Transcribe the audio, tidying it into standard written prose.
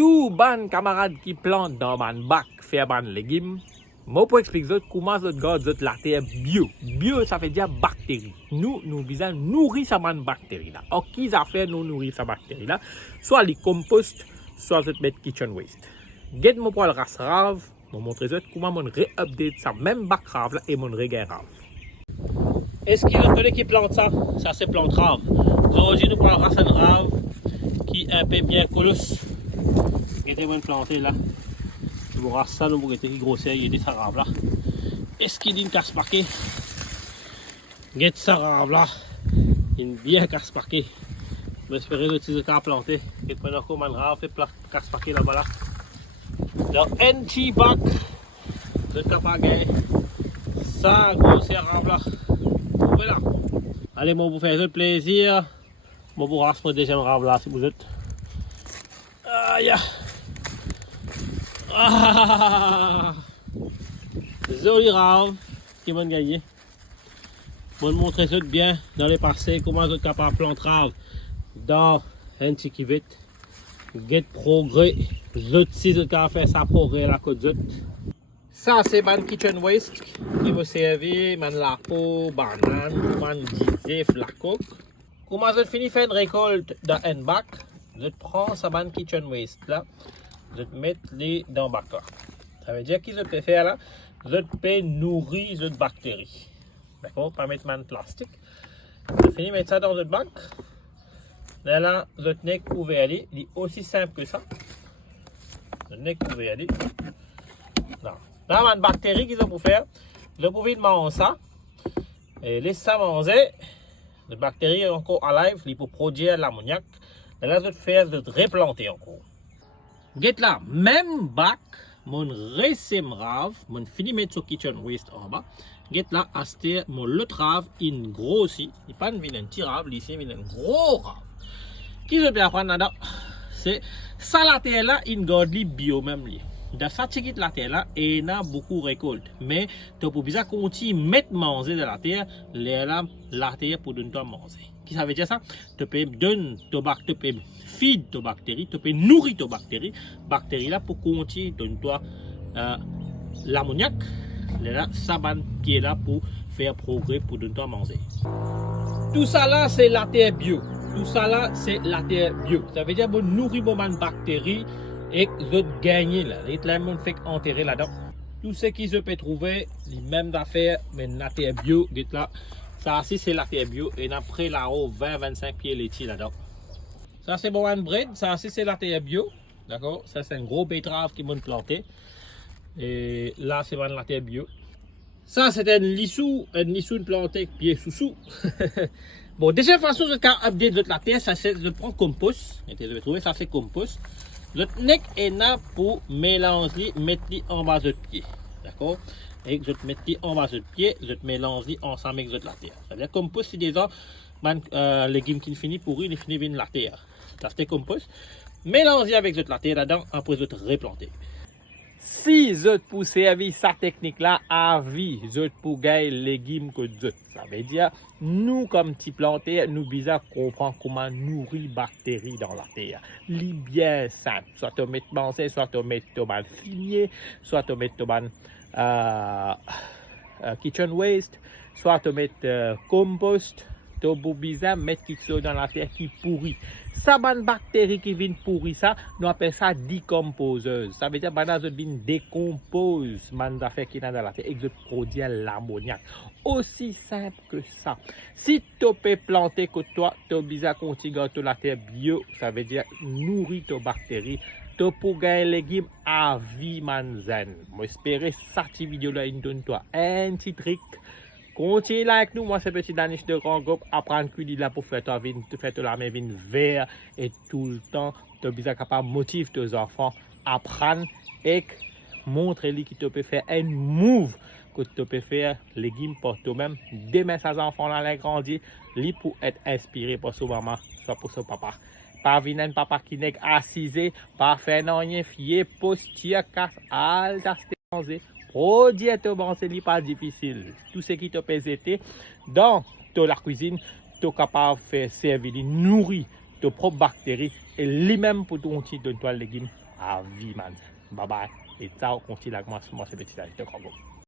Tout ban camarades qui plantent dans ban bac faire ban légumes, moi pour expliquer comment vous garde la terre bio. Bio ça veut dire bactéries. Nous besoin nourrir sa ban bactéries là. Alors qui a fait nous nourrir sa bactéries là, soit les compost, soit vous mettre kitchen waste. Get mon poil race rave, moi montrer comment mon réupdate ça même bac rave là et mon regain rave. Est-ce qu'il y a quelqu'un qui plante ça? Ça c'est plante rave. Aujourd'hui nous prenons racine rave qui est un peu bien colosse. Qui est planté là. Nous verrons ça, nous verrons qui grossit, il y a des sarabes là. Est-ce qu'il y a une casse parquet? Get sarabes là. Une bien casse parquet. J'espère que tu as planté. Et puis on a un fait casse parquet là-bas là. Dans un petit bac, vous êtes capable de gagner ça, gros sarabes là. Voilà. Allez, moi vous faire un plaisir. Moi vous rasse mon deuxième rave là si vous êtes. Aïe! Ah! Joli rave qui vont gagner. Je vais vous montrer ça bien dans les parcelles comment vous êtes capable de planter rave dans un petit kivet. Get progrès. Vous aussi vous êtes capable de faire ça progrès à la côte zut. Ça c'est man kitchen waste qui va servir man la peau, banane, man disif, la coque. Comment vous finissez faire une récolte dans un bac? Vous prenez sa man kitchen waste là. Vous mettez les dans le bac là. Ça veut dire qu'ils peuvent faire là, vous pouvez nourrir les bactéries. D'accord? Pas mettre de plastique. Vous finissez de mettre ça dans le bac. Là, vous tenez couvert aller. Il est aussi simple que ça. Vous tenez couvert aller. Là, il y a une bactérie qu'ils ont pour faire. Vous pouvez manger ça. Et laissez ça manger. Les bactéries sont encore alive. Ils peuvent produire l'ammoniac. Et là, vous faire de replanter encore. Get là, même bac, mon récem rave, mon fini mettre sur kitchen waste en bas. Get là, acheter mon l'autre rave, in grossi. Il pas une petit rave, ici, il un gros rave. Qui je peux apprendre là-dedans? C'est ça la terre là, in godly bio même li. Dans ça, tu la terre là, et il y a beaucoup de récoltes. Mais tu peux bien continuer à mettre manger dans la terre, la terre pour donner à manger. Qui ça veut dire ça? Tu peux donner tu peux feed tes bactéries, tu peux nourrir tes bactéries. Bactéries là pour continuer donner toi l'ammoniac, la sabane qui est là pour faire progrès pour donner toi à manger. Tout ça là c'est la terre bio. Tout ça là c'est la terre bio. Ça veut dire que nourrir mon bactéries et vous gagnez là. Les gens fait enterrer là-dedans. Tout ce qu'ils peuvent trouver, les mêmes affaires, mais la terre bio, là. Ça aussi c'est la terre bio et après là-haut 20-25 pieds laitiers là-dedans. Ça c'est bon bread, ça aussi c'est la terre bio. D'accord? Ça c'est un gros betterave qui m'ont planté. Et là c'est la terre bio. Ça c'est un lissou planté pied sous. Bon, deuxième façon de update de la terre, ça c'est de prendre compost. Et vous trouver ça c'est compost. Le neck est là pour mélanger, mettre en bas de pied. D'accord? Et je te mets en bas de pied, je te mélange ensemble avec la terre. Ça veut dire compost, c'est déjà légumes qui finissent pourris, ils finissent avec la terre. Ça c'est compost. Mélangez avec la terre là-dedans, après je te replanter. Si je pour servir cette technique-là à vie, je pour gagner légumes que je. Ça veut dire, nous comme petits plantés, nous besoin comprendre comment nourrir bactéries dans la terre. C'est bien simple. Soit tu mets manger, soit tu mets tomate fumier, soit tu mets tomate kitchen waste, soit tu mets compost. Tu as besoin de mettre quelque chose dans la terre qui pourrit. Ça, une bactérie qui vient pourrir ça, nous appelons ça décomposeuse. Ça veut dire que nous vient décompose les affaires qui sont dans la terre et que produit l'ammoniac. Aussi simple que ça. Si tu peux planter que toi, tu as besoin de continuer dans la terre bio, ça veut dire nourrir tes bactéries. Tu peux gagner les légumes à vie manzen. J'espère que cette vidéo-là donne toi un petit trick. Continuez là avec nous, moi c'est Petit Danish de Grand Groupe, apprendre cuisiner là pour faire la main vine vert et tout le temps, tu es bien capable de motiver tes enfants, apprendre et montrer lui qui te peut faire un move que tu peux faire légumes pour toi-même. Demain, ces enfants là les grandir, lui pour être inspiré pour son maman, soit pour son papa. Pas venir un papa qui n'est assisé, pas faire rien, fier, posture, casse, altasté, produire ton bon, c'est pas difficile. Tout ce qui te peut aider dans la cuisine, tu es capable de faire servir, nourrir de propres bactéries et lui-même pour tout continuer de toile légumes à vie, man. Bye bye. Et ciao, continue avec moi, c'est petit de Congo.